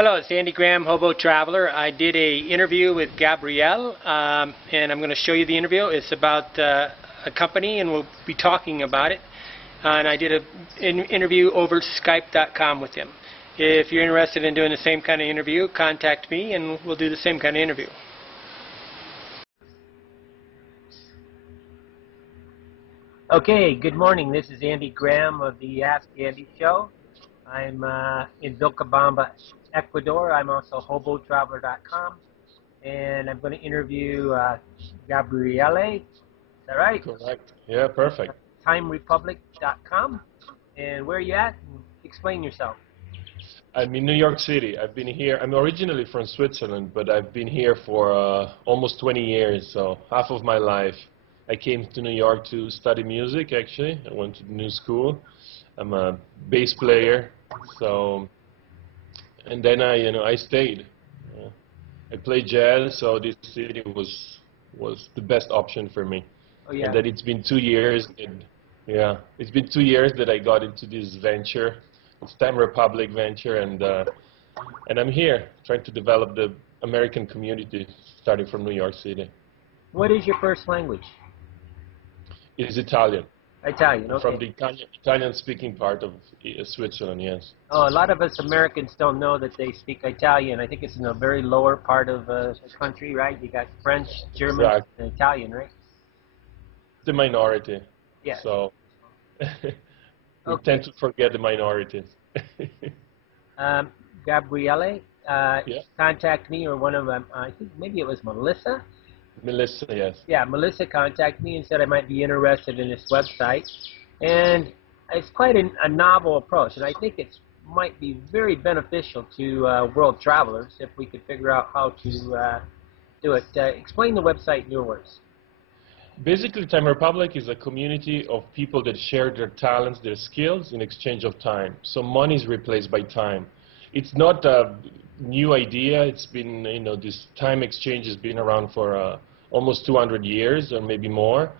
Hello, it's Andy Graham, Hobo Traveler. I did an interview with Gabriele, and I'm going to show you the interview. It's about a company, and we'll be talking about it. And I did an interview over Skype.com with him. If you're interested in doing the same kind of interview, contact me, and we'll do the same kind of interview. Okay, good morning. This is Andy Graham of the Ask Andy Show. I'm in Vilcabamba, Ecuador. I'm also hoboontheroad.com, and I'm going to interview Gabriele. Is that right? Correct. Yeah, perfect. TimeRepublic.com. And where are you at? Explain yourself. I'm in New York City. I've been here. I'm originally from Switzerland, but I've been here for almost 20 years, so half of my life. I came to New York to study music, actually. I went to the new school. I'm a bass player, so, and then I stayed. I played jazz, so this city was the best option for me. Oh, yeah. And then it's been 2 years. It's been 2 years that I got into this venture, this Time Republic venture, and I'm here trying to develop the American community, starting from New York City. What is your first language? It's Italian. Italian, okay. From the Italian-speaking part of Switzerland, yes. Oh, a lot of us Americans don't know that they speak Italian. I think it's in a very lower part of the country, right? You got French, German, Exactly. and Italian, right? The minority. Yeah. So we tend to forget the minorities. Gabriele, Yeah. contact me, or one of them, I think maybe it was Melissa. Melissa, yes. Yeah, Melissa contacted me and said I might be interested in this website. And it's quite a novel approach, and I think it might be very beneficial to world travelers if we could figure out how to do it. Explain the website in your words. Basically, Time Republic is a community of people that share their talents, their skills in exchange of time. So money is replaced by time. It's not a new idea. It's been, this time exchange has been around for almost 200 years or maybe more.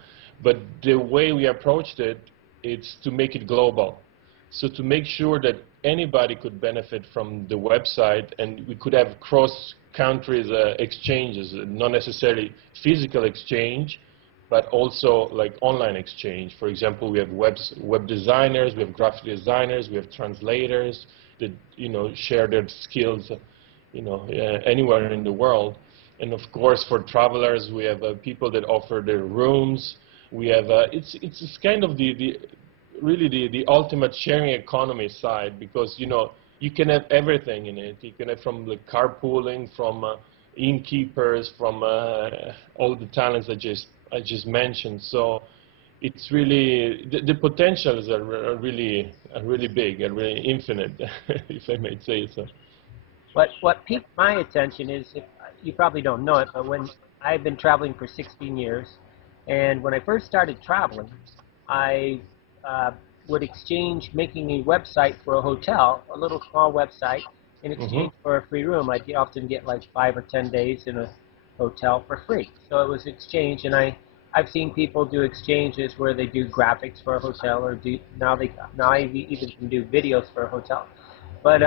But the way we approached it, it's to make it global. So to make sure that anybody could benefit from the website, and we could have cross-countries exchanges, not necessarily physical exchange, but also like online exchange. For example, we have web designers, we have graphic designers, we have translators that share their skills anywhere in the world. And of course, for travelers, we have people that offer their rooms. We have it's kind of really the ultimate sharing economy side, because you can have everything in it. You can have from the carpooling, from innkeepers, from all the talents I just mentioned. So it's really the potentials are really big and really infinite, if I may say so. What piqued my attention is, if you probably don't know it, but when I've been traveling for 16 years, and when I first started traveling, I would exchange making a website for a hotel, a little small website, in exchange for a free room. I'd often get like 5 or 10 days in a hotel for free. So it was exchange, and I've seen people do exchanges where they do graphics for a hotel, or now I even can do videos for a hotel. But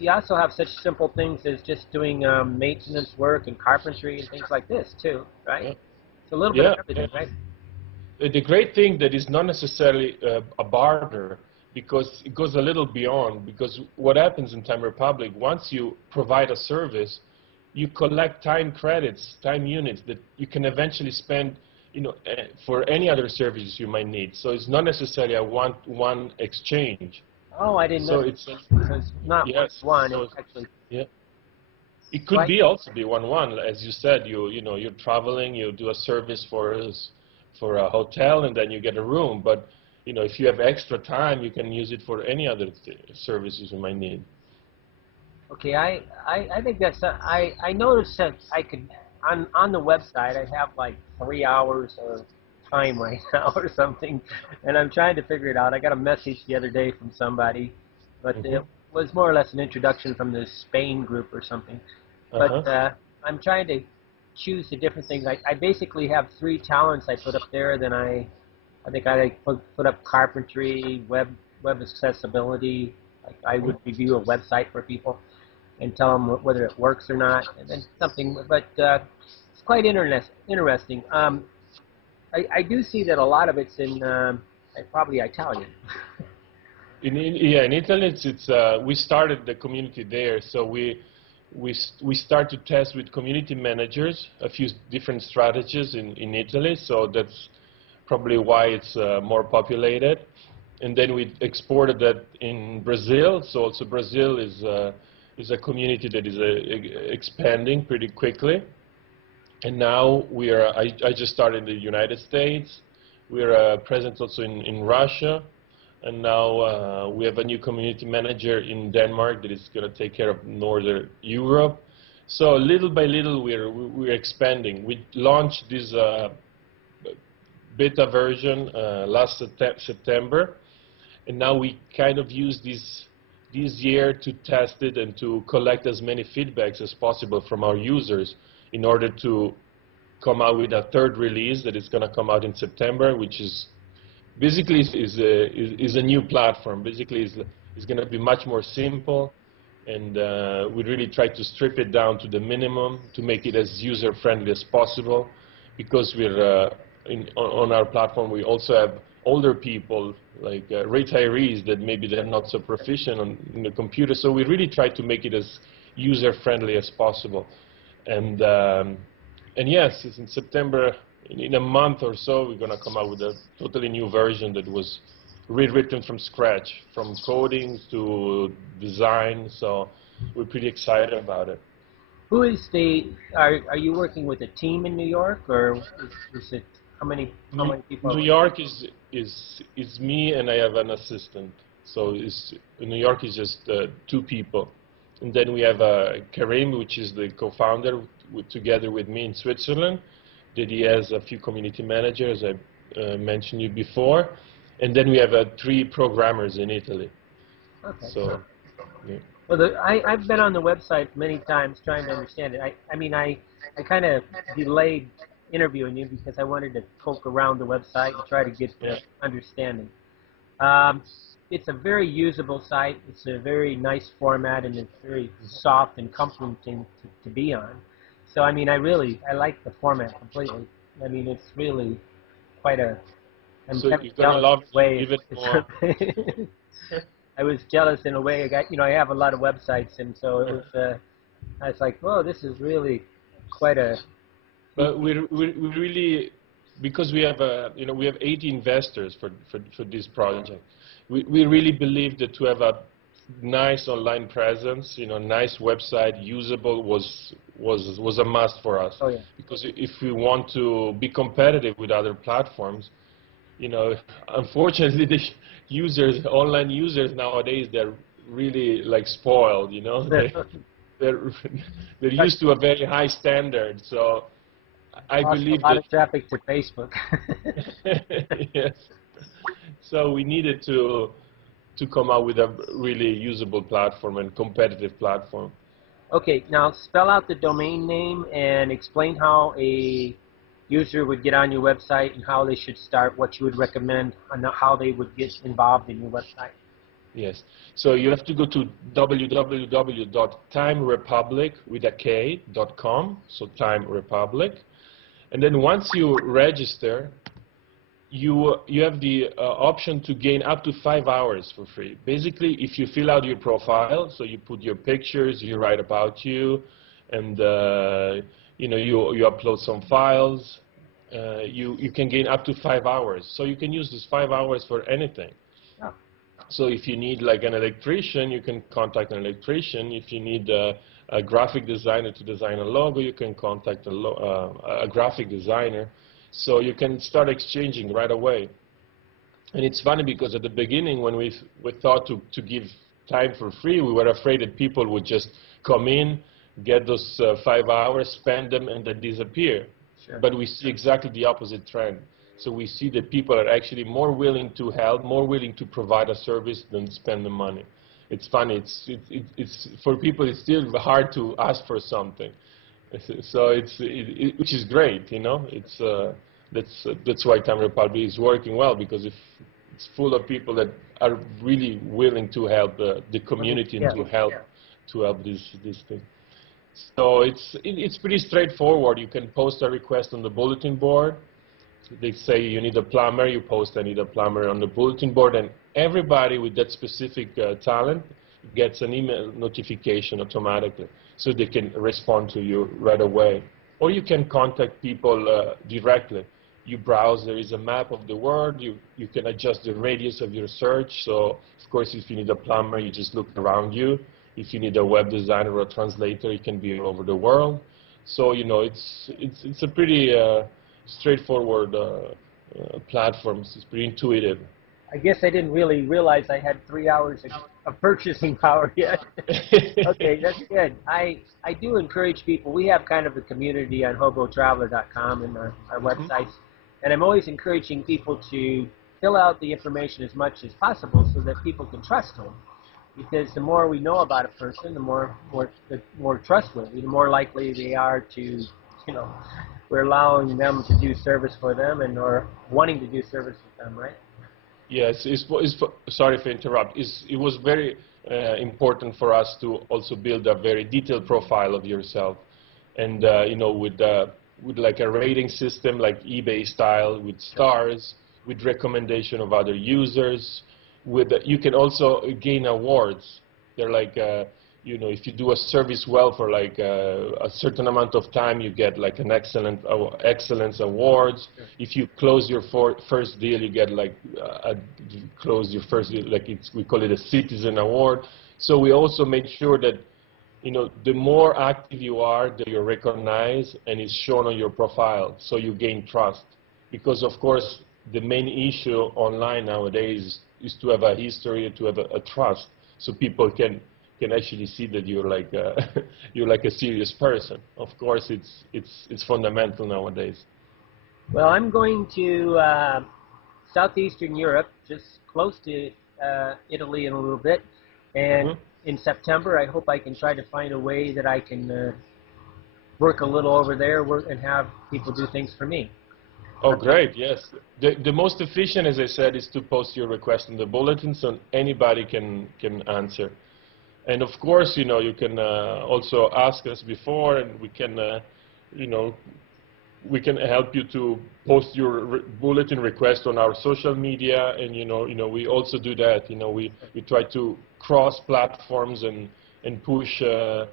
you also have such simple things as just doing maintenance work and carpentry and things like this too, right? Yeah. It's a little bit of everything, right? The great thing that is not necessarily a barter, because it goes a little beyond, because what happens in Time Republic, once you provide a service, you collect time credits, time units that you can eventually spend for any other services you might need. So it's not necessarily a one exchange. Oh, I didn't know. It's not yes, one. so It's actually. Yeah. It could be also be one-one, as you said. You're traveling, you do a service for a hotel, and then you get a room. But if you have extra time, you can use it for any other services you might need. Okay, I think that's I noticed that I could on the website I have like 3 hours of time right now or something, and I'm trying to figure it out. I got a message the other day from somebody, but it was more or less an introduction from the Spain group or something. But I'm trying to choose the different things. I basically have 3 talents I put up there. Then I think I put up carpentry, web accessibility. Like I would review a website for people. and tell them whether it works or not, and then something. But it's quite interesting. I do see that a lot of it's in probably Italian. Yeah, in Italy, we started the community there, so we start to test with community managers a few different strategies in Italy, so that's probably why it's more populated. And then we exported that in Brazil, so also Brazil is a community that is expanding pretty quickly. And now I just started in the United States. We're present also in Russia. And now we have a new community manager in Denmark that is going to take care of Northern Europe. So little by little, we're expanding. We launched this beta version last September, and now we kind of use this year to test it and to collect as many feedbacks as possible from our users in order to come out with a third release that is going to come out in September, which is basically is a new platform. Basically, is going to be much more simple, and we really try to strip it down to the minimum to make it as user-friendly as possible. Because we're on our platform, we also have older people like retirees that maybe they're not so proficient in the computer. So we really try to make it as user-friendly as possible. And yes, in September. In a month or so, we're going to come out with a totally new version that was rewritten from scratch, from coding to design. So we're pretty excited about it. Who is are you working with a team in New York, or is it how many people? New York is me, and I have an assistant. So in New York is just 2 people, and then we have Karim, which is the co-founder, together with me in Switzerland. That he has a few community managers, I mentioned you before, and then we have 3 programmers in Italy. Okay. So, yeah. Well, I've been on the website many times trying to understand it. I mean, I kind of delayed interviewing you because I wanted to poke around the website and try to get the understanding. It's a very usable site. It's a very nice format, and it's very soft and comforting to be on. So, I mean, I like the format completely. I mean, it's really quite a... So you're going to love it even more. I was jealous in a way. I have a lot of websites, and so it was, I was like, whoa, this is really quite a... But we really, because we have we have 80 investors for this project. We really believe that to have a nice online presence, nice website, usable was a must for us. Oh, yeah. Because if we want to be competitive with other platforms, unfortunately the online users nowadays, they're really like spoiled, they're used to a very high standard. So I believe a lot of traffic to Facebook. Yes. So we needed to come out with a really usable platform and competitive platform. Okay, now spell out the domain name and explain how a user would get on your website and how they should start, what you would recommend, and how they would get involved in your website. Yes. So you have to go to www.timerepublic.com, so Time Republic. And then once you register, you have the option to gain up to 5 hours for free. Basically, if you fill out your profile, so you put your pictures, you write about you, and you upload some files, you can gain up to 5 hours. So you can use this 5 hours for anything. Oh. So if you need like an electrician, you can contact an electrician. If you need a graphic designer to design a logo, you can contact a graphic designer. So you can start exchanging right away. And it's funny because at the beginning when we thought to give time for free, we were afraid that people would just come in, get those 5 hours, spend them, and then disappear. Sure. But we see exactly the opposite trend. So we see that people are actually more willing to help, more willing to provide a service than spend the money. It's funny. It's for people, it's still hard to ask for something. So which is great, It's that's why Time Republic is working well, because if it's full of people that are really willing to help the community and to help to help this thing. So it's pretty straightforward. You can post a request on the bulletin board. They say you need a plumber, you post I need a plumber on the bulletin board, and everybody with that specific talent gets an email notification automatically, so they can respond to you right away. Or you can contact people directly. You browse, there is a map of the world, you can adjust the radius of your search. So of course if you need a plumber, you just look around you. If you need a web designer or a translator, it can be all over the world. So it's a pretty straightforward platform. It's pretty intuitive. I guess I didn't really realize I had 3 hours of purchasing power yet. Okay, that's good. I do encourage people. We have kind of a community on hobotraveler.com and our websites, and I'm always encouraging people to fill out the information as much as possible so that people can trust them. Because the more we know about a person, the more trustworthy, the more likely they are to, we're allowing them to do service for them or wanting to do service with them, right? Yes, sorry to interrupt. It was very important for us to also build a very detailed profile of yourself, and with like a rating system, like eBay style, with stars, with recommendation of other users. You can also gain awards. They're like if you do a service well for like a certain amount of time, you get like an excellence awards. Sure. If you close your first deal, you get like close your first deal, like we call it a citizen award. So we also made sure that the more active you are, that you're recognized and it's shown on your profile, so you gain trust. Because of course the main issue online nowadays is to have a history, to have a trust, so people can actually see that you're like you're like a serious person. Of course, it's fundamental nowadays. Well, I'm going to southeastern Europe, just close to Italy in a little bit, and in September, I hope I can try to find a way that I can work a little over there, and have people do things for me. Oh, great! Yes, the most efficient, as I said, is to post your request in the bulletin, so anybody can answer. And of course, you can also ask us before, and we can, we can help you to post your bulletin request on our social media, and we also do that. We try to cross platforms and push the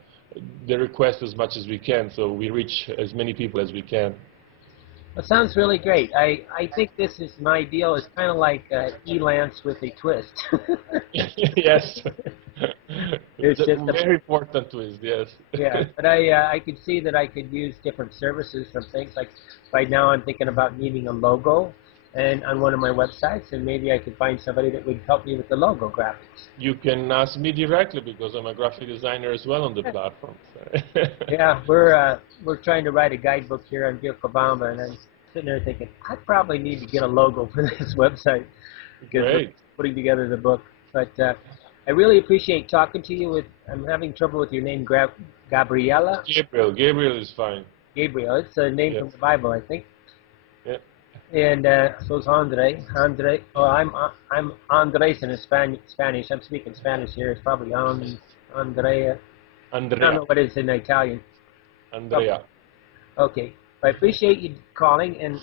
request as much as we can, so we reach as many people as we can. That sounds really great. I think this is an ideal. It's kind of like Elance with a twist. Yes. It's just a very important twist, yes. Yeah, but I could see that I could use different services from things. Like right now I'm thinking about needing a logo on one of my websites, and maybe I could find somebody that would help me with the logo graphics. You can ask me directly, because I'm a graphic designer as well on the platform. Yeah, we're trying to write a guidebook here on Obama, and I'm sitting there thinking, I probably need to get a logo for this website, because we're putting together the book. But I really appreciate talking to you. I'm having trouble with your name, Gabriele. Gabriel is fine. Gabriel, it's a name from the Bible, I think. Yeah. And so is Andre. Oh, I'm Andres in Spanish. I'm speaking Spanish here. It's probably Andrea. I don't know what it is in Italian. Andrea. Okay. I appreciate you calling and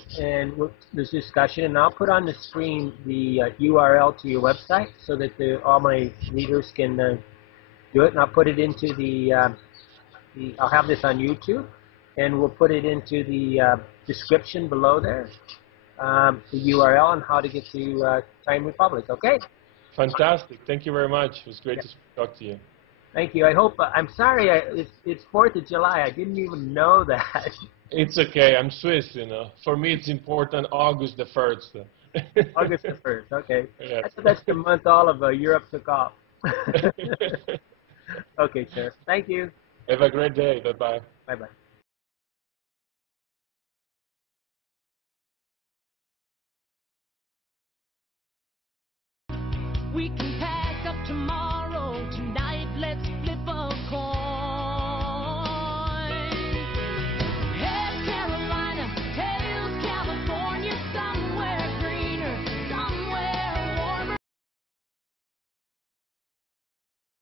this discussion, and I'll put on the screen the URL to your website so that all my readers can do it, and I'll put it into I'll have this on YouTube, and we'll put it into the description below there, the URL on how to get to Time Republic, okay? Fantastic. Thank you very much. It was great to talk to you. Thank you. I hope, I'm sorry, it's 4th of July. I didn't even know that. It's okay. I'm Swiss, For me, it's important August the 1st. August the 1st, okay. Yes. That's the month all of Europe took off. Okay, sir. Thank you. Have a great day. Bye-bye. Bye-bye. We can pack up tomorrow.